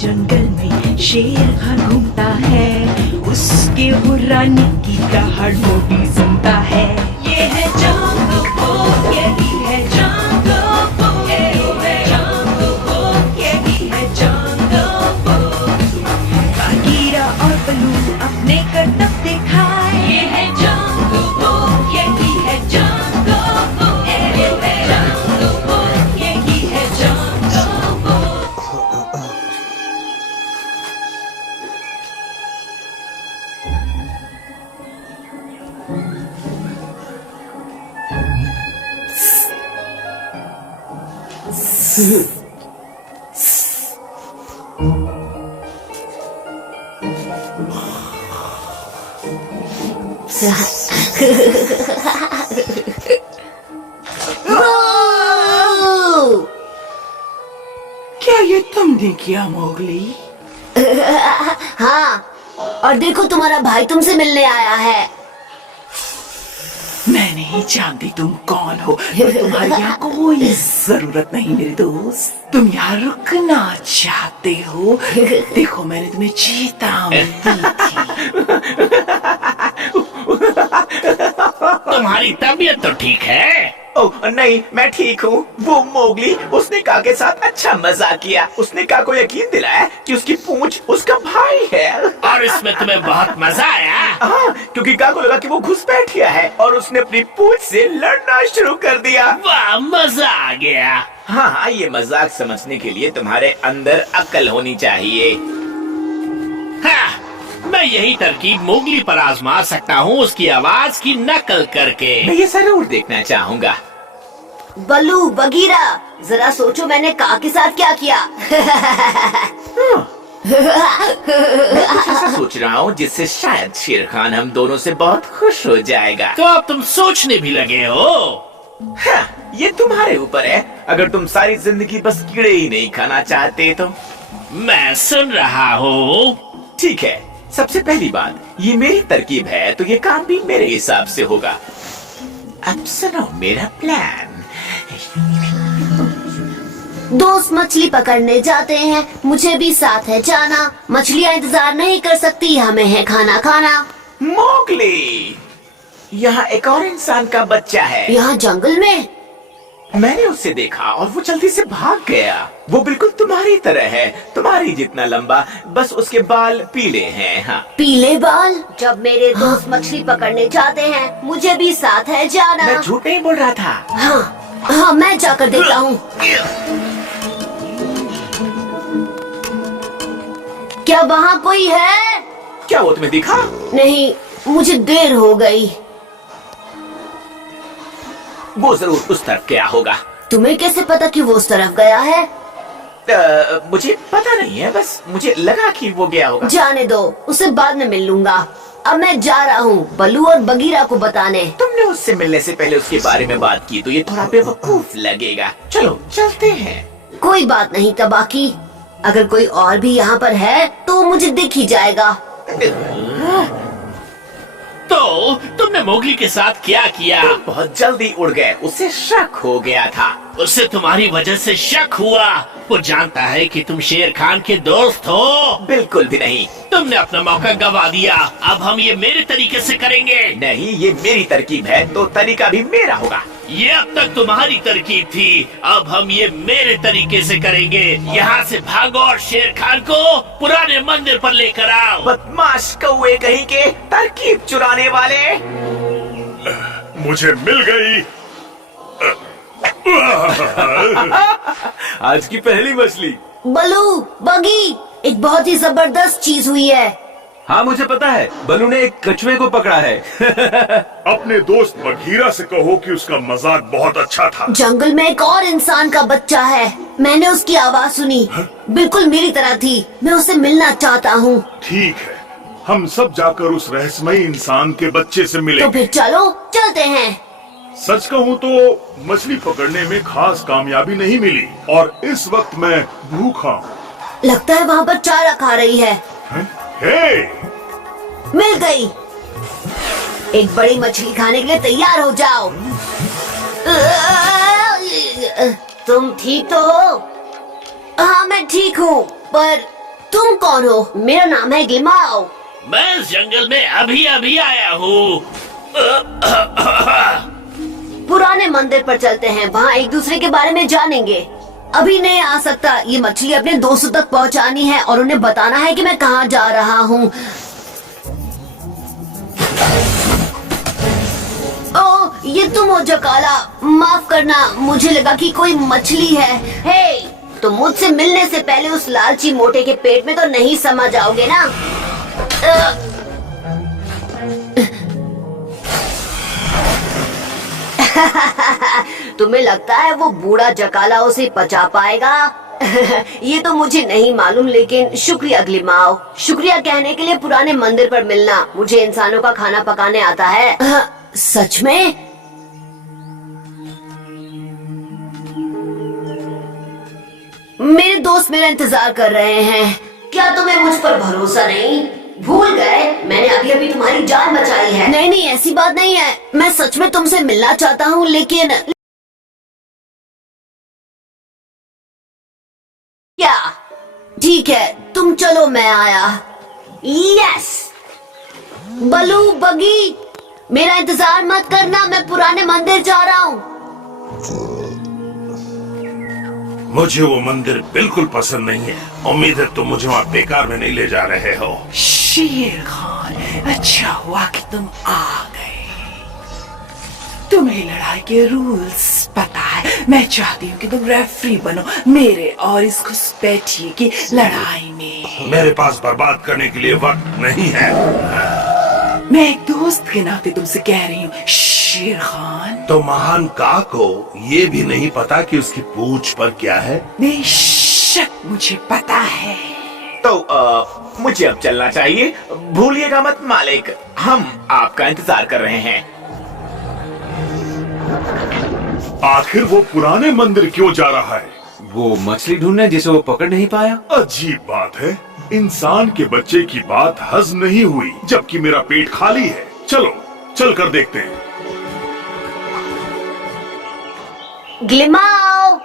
जंगल में शेर खान घूमता है, उसके हुर्राने की दहाड़ वो भी सुनता है। ये है जंगल बुक, यही है जंगल बुक, ये है जंगल बुक, यही है जंगल बुक। बागीरा और बलू अपने करतब दिखाए, ये है जंगल बुक, यही है जंगल बुक, ये है जंगल बुक, यही है जंगल बुक। क्या ये तुमने किया मोगली? हाँ, और देखो तुम्हारा भाई तुमसे मिलने आया है। मैं नहीं जानती तुम कौन हो, पर तुम्हारी यहाँ कोई जरूरत नहीं मेरे दोस्त। तुम यहाँ रुकना चाहते हो? देखो मैंने तुम्हें चेतावनी दी थी। तुम्हारी तबीयत तो ठीक है? ओह नहीं, मैं ठीक हूँ। वो मोगली, उसने का के साथ अच्छा मजाक किया। उसने का को यकीन दिलाया कि उसकी पूंछ उसका भाई है। और इसमें तुम्हें बहुत मजा आया? हाँ, क्योंकि का को लगा कि वो घुसपैठिया है और उसने अपनी पूंछ से लड़ना शुरू कर दिया। वाह, मजा आ गया। हाँ हाँ, ये मजाक समझने के लिए तुम्हारे अंदर अक्ल होनी चाहिए। हाँ, मैं यही तरकीब मोगली पर आजमा सकता हूँ, उसकी आवाज की नकल करके। मैं ये जरूर देखना चाहूँगा। बल्लू, बगीरा, जरा सोचो मैंने का के साथ क्या किया। मैं कुछ ऐसा सोच रहा हूँ जिससे शायद शेर खान हम दोनों से बहुत खुश हो जाएगा। तो अब तुम सोचने भी लगे हो? हाँ, ये तुम्हारे ऊपर है। अगर तुम सारी जिंदगी बस कीड़े ही नहीं खाना चाहते तो। मैं सुन रहा हूँ। ठीक है, सबसे पहली बात, ये मेरी तरकीब है तो ये काम भी मेरे हिसाब से होगा। अब सुनो मेरा प्लान। दोस्त मछली पकड़ने जाते हैं, मुझे भी साथ है जाना। मछलियाँ इंतजार नहीं कर सकती, हमें है खाना खाना। मोगली, यहाँ एक और इंसान का बच्चा है। यहाँ जंगल में? मैंने उसे देखा और वो जल्दी से भाग गया। वो बिल्कुल तुम्हारी तरह है, तुम्हारी जितना लंबा, बस उसके बाल पीले हैं। हाँ, पीले बाल? जब मेरे दोस्त मछली पकड़ने जाते हैं, मुझे भी साथ है जाना। मैं झूठ नहीं बोल रहा था। हाँ हाँ, मैं जाकर देखता हूँ। क्या वहाँ कोई है? क्या वो तुम्हें दिखा? नहीं, मुझे देर हो गई। वो जरूर उस तरफ गया होगा। तुम्हें कैसे पता कि वो उस तरफ गया है? मुझे पता नहीं है, बस मुझे लगा कि वो गया होगा। जाने दो, उसे बाद में मिल लूंगा। अब मैं जा रहा हूँ बल्लू और बगीरा को बताने। तुमने उससे मिलने से पहले उसके बारे में बात की तो ये थोड़ा बेवकूफ लगेगा। चलो चलते हैं। कोई बात नहीं तबाकी, अगर कोई और भी यहाँ पर है तो मुझे दिख ही जाएगा। तो तुमने मोगली के साथ क्या किया? तुम बहुत जल्दी उड़ गए, उसे शक हो गया था। उसे तुम्हारी वजह से शक हुआ? वो जानता है कि तुम शेर खान के दोस्त हो? बिल्कुल भी नहीं। तुमने अपना मौका गवा दिया। अब हम ये मेरे तरीके से करेंगे। नहीं, ये मेरी तरकीब है तो तरीका भी मेरा होगा। ये अब तक तुम्हारी तरकीब थी, अब हम ये मेरे तरीके से करेंगे। यहाँ से भागो और शेर खान को पुराने मंदिर पर लेकर आओ। बदमाश कौवे कहीं के, तरकीब चुराने वाले। मुझे मिल गई। आज की पहली मछली। बल्लू, बगी, एक बहुत ही जबरदस्त चीज हुई है। हाँ मुझे पता है, बल्लू ने एक कछुए को पकड़ा है। अपने दोस्त बघीरा से कहो कि उसका मजाक बहुत अच्छा था। जंगल में एक और इंसान का बच्चा है, मैंने उसकी आवाज सुनी, बिल्कुल मेरी तरह थी। मैं उससे मिलना चाहता हूँ। ठीक है, हम सब जाकर उस रहस्यमयी इंसान के बच्चे से तो मिलेंगे। फिर चलो चलते हैं। सच कहूँ तो मछली पकड़ने में खास कामयाबी नहीं मिली और इस वक्त मैं भूखा हूँ। लगता है वहाँ पर चारा खा रही है। हे! मिल गई। एक बड़ी मछली खाने के लिए तैयार हो जाओ। तुम ठीक तो हो? हाँ मैं ठीक हूँ, पर तुम कौन हो? मेरा नाम है ग्लिमाओ। मैं इस जंगल में अभी अभी आया हूँ। पुराने मंदिर पर चलते हैं, वहाँ एक दूसरे के बारे में जानेंगे। अभी नहीं आ सकता, ये मछली अपने दोस्तों तक पहुँचानी है और उन्हें बताना है कि मैं कहाँ जा रहा हूँ। ओह, ये तुम हो जकाला। माफ करना, मुझे लगा कि कोई मछली है। हे, तुम मुझसे मिलने से पहले उस लालची मोटे के पेट में तो नहीं समा जाओगे ना? तुम्हें लगता है वो बूढ़ा जकाला उसे पचा पाएगा? ये तो मुझे नहीं मालूम, लेकिन शुक्रिया ग्लिमाओ। शुक्रिया कहने के लिए पुराने मंदिर पर मिलना। मुझे इंसानों का खाना पकाने आता है। सच में? मेरे दोस्त मेरा इंतजार कर रहे हैं। क्या तुम्हें मुझ पर भरोसा नहीं? भूल गए मैंने अभी अभी तुम्हारी जान बचाई है। नहीं नहीं, ऐसी बात नहीं है। मैं सच में तुमसे मिलना चाहता हूँ, लेकिन क्या? ठीक है, तुम चलो, मैं आया। यस बलू बगी, मेरा इंतजार मत करना, मैं पुराने मंदिर जा रहा हूँ। मुझे वो मंदिर बिल्कुल पसंद नहीं है। उम्मीद है तुम मुझे वहाँ बेकार में नहीं ले जा रहे हो। शेर खान, अच्छा हुआ कि तुम आ गए। तुम्हें लड़ाई के रूल्स पता है। मैं चाहती हूँ कि तुम रेफरी बनो मेरे और इस घुसपैठिए की लड़ाई में। मेरे पास बर्बाद करने के लिए वक्त नहीं है। मैं एक दोस्त के नाते तुमसे कह रही हूँ शेर खान। तो महान का को ये भी नहीं पता कि उसकी पूंछ पर क्या है? बेशक मुझे पता है। तो मुझे अब चलना चाहिए। भूलिएगा मत मालिक, हम आपका इंतजार कर रहे हैं। आखिर वो पुराने मंदिर क्यों जा रहा है? वो मछली ढूंढने जिसे वो पकड़ नहीं पाया। अजीब बात है, इंसान के बच्चे की बात हजम नहीं हुई जबकि मेरा पेट खाली है। चलो चल कर देखते हैं। ग्लिमाओ,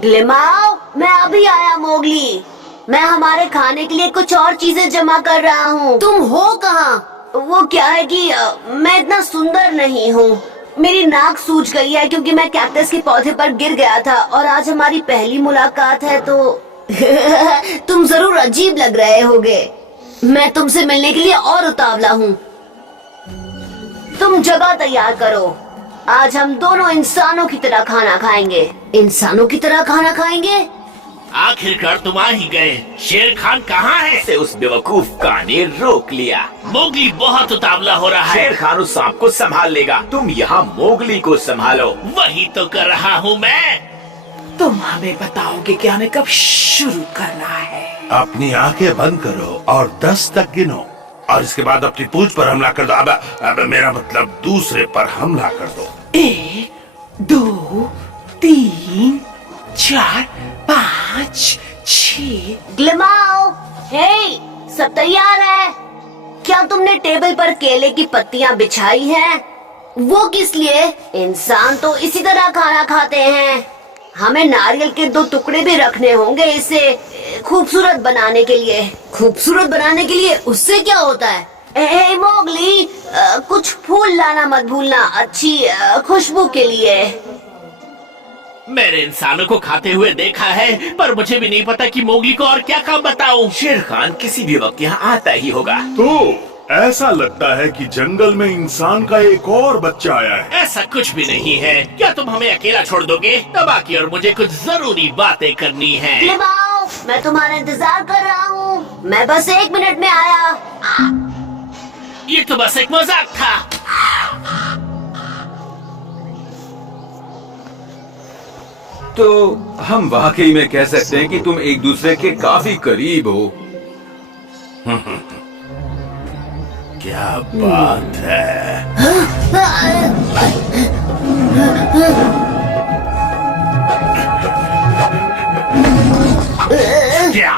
ग्लिमाओ, मैं अभी आया मोगली। मैं हमारे खाने के लिए कुछ और चीजें जमा कर रहा हूँ। तुम हो कहाँ? वो क्या है कि मैं इतना सुंदर नहीं हूँ। मेरी नाक सूज गई है क्योंकि मैं कैक्टस के पौधे पर गिर गया था और आज हमारी पहली मुलाकात है, तो तुम जरूर अजीब लग रहे होगे। मैं तुमसे मिलने के लिए और उतावला हूँ। तुम जगह तैयार करो, आज हम दोनों इंसानों की तरह खाना खाएंगे। इंसानों की तरह खाना खाएंगे? आखिरकार तुम आ ही गए। शेर खान कहाँ है? इसे उस बेवकूफ का ने रोक लिया। मोगली बहुत उतावला हो रहा है। शेर खान उस सांप को संभाल लेगा, तुम यहाँ मोगली को संभालो। वही तो कर रहा हूँ मैं। तुम हमें बताओगे कि हमें कब शुरू करना है? अपनी आंखें बंद करो और 10 तक गिनो और इसके बाद अपनी पूंछ पर हमला कर दो। अब मेरा मतलब दूसरे पर हमला कर दो। 1 2 3 4 5 6। ग्लिमाओ, हे, सब तैयार है? क्या तुमने टेबल पर केले की पत्तियां बिछाई हैं? वो किस लिए? इंसान तो इसी तरह खाना खाते हैं। हमें नारियल के 2 टुकड़े भी रखने होंगे इसे खूबसूरत बनाने के लिए। खूबसूरत बनाने के लिए? उससे क्या होता है? हे मोगली, कुछ फूल लाना मत भूलना, अच्छी खुशबू के लिए। मेरे इंसानों को खाते हुए देखा है, पर मुझे भी नहीं पता कि मोगली को और क्या काम बताऊं। शेर खान किसी भी वक्त यहाँ आता ही होगा। तो ऐसा लगता है कि जंगल में इंसान का एक और बच्चा आया है। ऐसा कुछ भी नहीं है। क्या तुम हमें अकेला छोड़ दोगे? तबाकी और मुझे कुछ जरूरी बातें करनी है। ग्लिमाओ, मैं तुम्हारा इंतजार कर रहा हूँ। मैं बस 1 मिनट में आया। ये तो बस एक मजाक था। तो हम वाकई में कह सकते हैं कि तुम एक दूसरे के काफी करीब हो। क्या बात है। क्या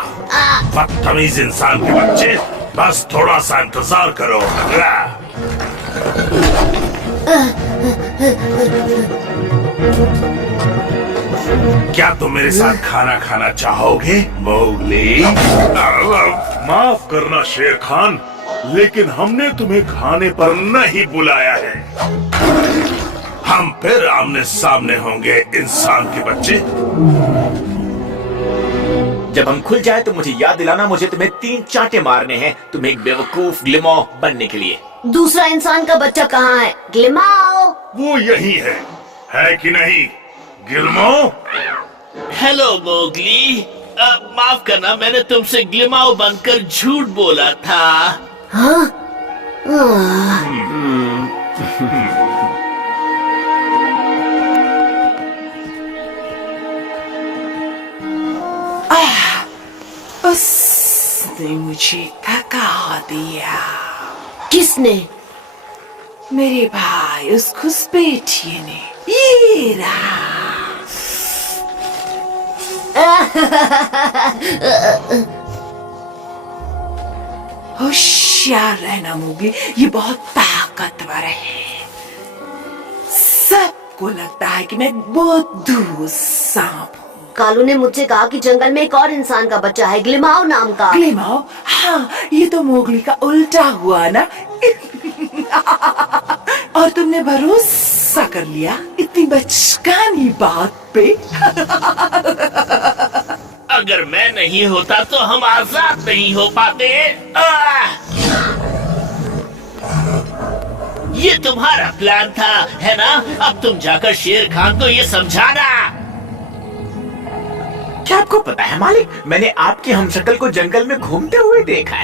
बदतमीज इंसान के बच्चे, बस थोड़ा सा इंतजार करो। क्या तुम मेरे साथ खाना खाना चाहोगे मोगली? माफ करना शेर खान, लेकिन हमने तुम्हें खाने पर नहीं बुलाया है। हम फिर आमने सामने होंगे इंसान के बच्चे। जब हम खुल जाए तो मुझे याद दिलाना, मुझे तुम्हें 3 चांटे मारने हैं तुम्हें एक बेवकूफ ग्लिमो बनने के लिए। दूसरा इंसान का बच्चा कहाँ है? ग्लिमाओ। वो यही है कि नहीं गिल्मो? हेलो मोगली, माफ करना, मैंने तुमसे ग्लिमाओ बनकर झूठ बोला था। हाँ? उसने मुझे थका दिया। किसने? मेरे भाई उस घुसपैठिए ने। ये रहा। होशियार रहना मोगली, ये बहुत ताकतवर है। सबको लगता है कि मैं बहुत दूर सांप हूँ। कालू ने मुझसे कहा कि जंगल में एक और इंसान का बच्चा है, ग्लिमाओ नाम का। ग्लिमाओ? हाँ, ये तो मोगली का उल्टा हुआ ना। और तुमने भरोसा कर लिया इतनी बचकानी बात पे। अगर मैं नहीं होता तो हम आजाद नहीं हो पाते। ये तुम्हारा प्लान था, है ना? अब तुम जाकर शेर खान को ये समझाना। क्या आपको पता है मालिक, मैंने आपके हमशक्ल को जंगल में घूमते हुए देखा है।